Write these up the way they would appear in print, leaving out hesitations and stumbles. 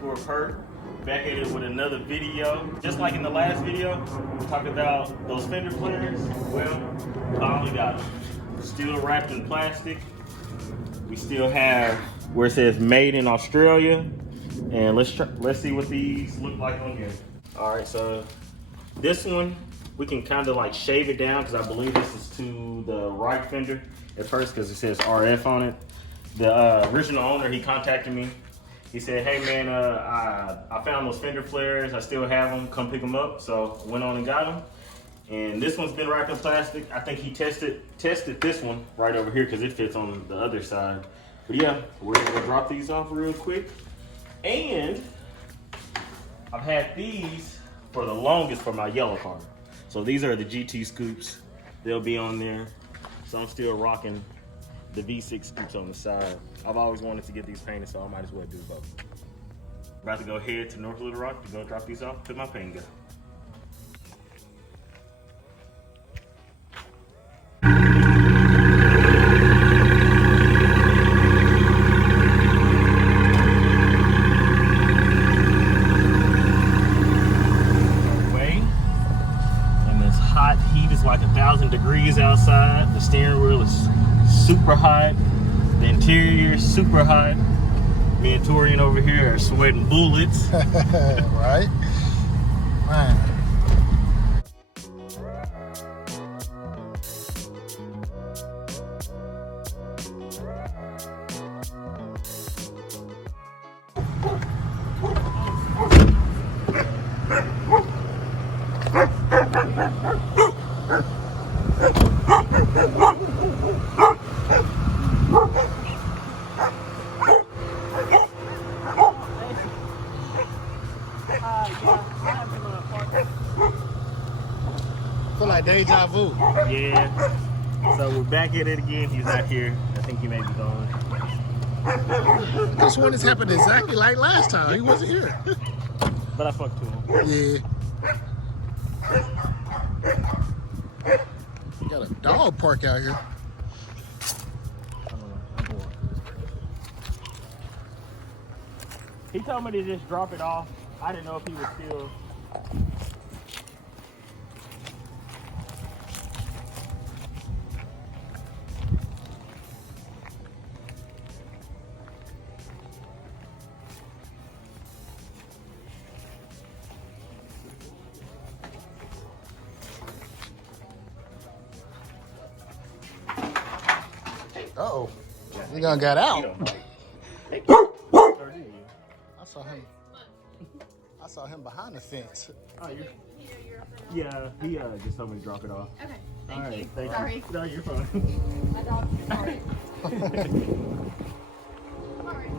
_Hurt. Back at it with another video. Just like in the last video, we talked about those fender flares. Well, finally got them. Still wrapped in plastic. We still have where it says made in Australia. And let's see what these look like on here. All right, so this one, we can kind of like shave it down because I believe this is to the right fender at first because it says RF on it. The original owner, he contacted me. He said, hey man, I found those fender flares. I still have them, come pick them up. So I went on and got them. And this one's been wrapped in plastic. I think he tested this one right over here because it fits on the other side. But yeah, we're gonna drop these off real quick. And I've had these for the longest for my yellow car. So these are the GT scoops. They'll be on there. So I'm still rocking the V6 scoops on the side. I've always wanted to get these painted, so I might as well do both. About to go head to North Little Rock to go drop these off to my paint guy. Like 1,000 degrees outside. The steering wheel is super hot. The interior is super hot. Me and Torian over here are sweating bullets. Right? Man. Feel like deja vu. Yeah. So we're back at it again. He's not here. I think he may be gone. This one has happened exactly like last time. He wasn't here. But I fucked to him. Yeah. Got a dog park out here. He told me to just drop it off. I didn't know if he was still. Uh-oh. He done got out. I saw him behind the fence. Oh, yeah, he just told me to drop it off. Okay. All right, Thank thank Sorry. you. No, you're fine. My dog's sorry. Sorry.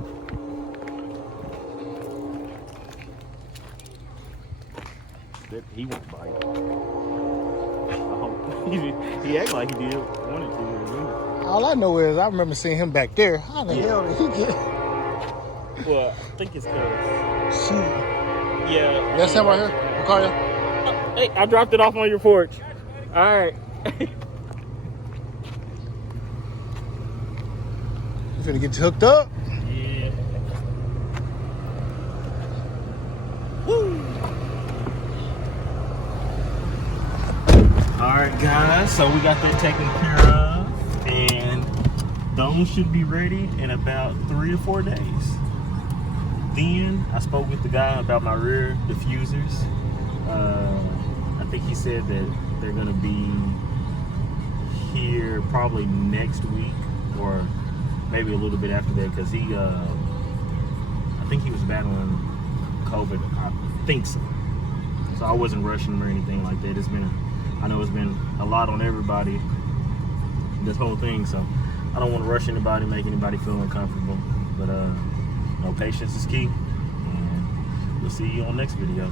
He won't bite. I hope. He acted like he did wanted to. All I know is I remember seeing him back there. How the hell did he get? Well, I think it's because. Shoot. Yeah. That's him right here, Vicario. Hey, I dropped it off on your porch. All right. You finna get you hooked up? Yeah. Woo. All right, guys. So we got that taken care of, and those should be ready in about 3 or 4 days. Then I spoke with the guy about my rear diffusers. I think he said that they're gonna be here probably next week or maybe a little bit after that because I think he was battling COVID. I think so. So I wasn't rushing him or anything like that. I know it's been a lot on everybody, this whole thing. So I don't want to rush anybody, make anybody feel uncomfortable. But no, patience is key, and we'll see you on the next video.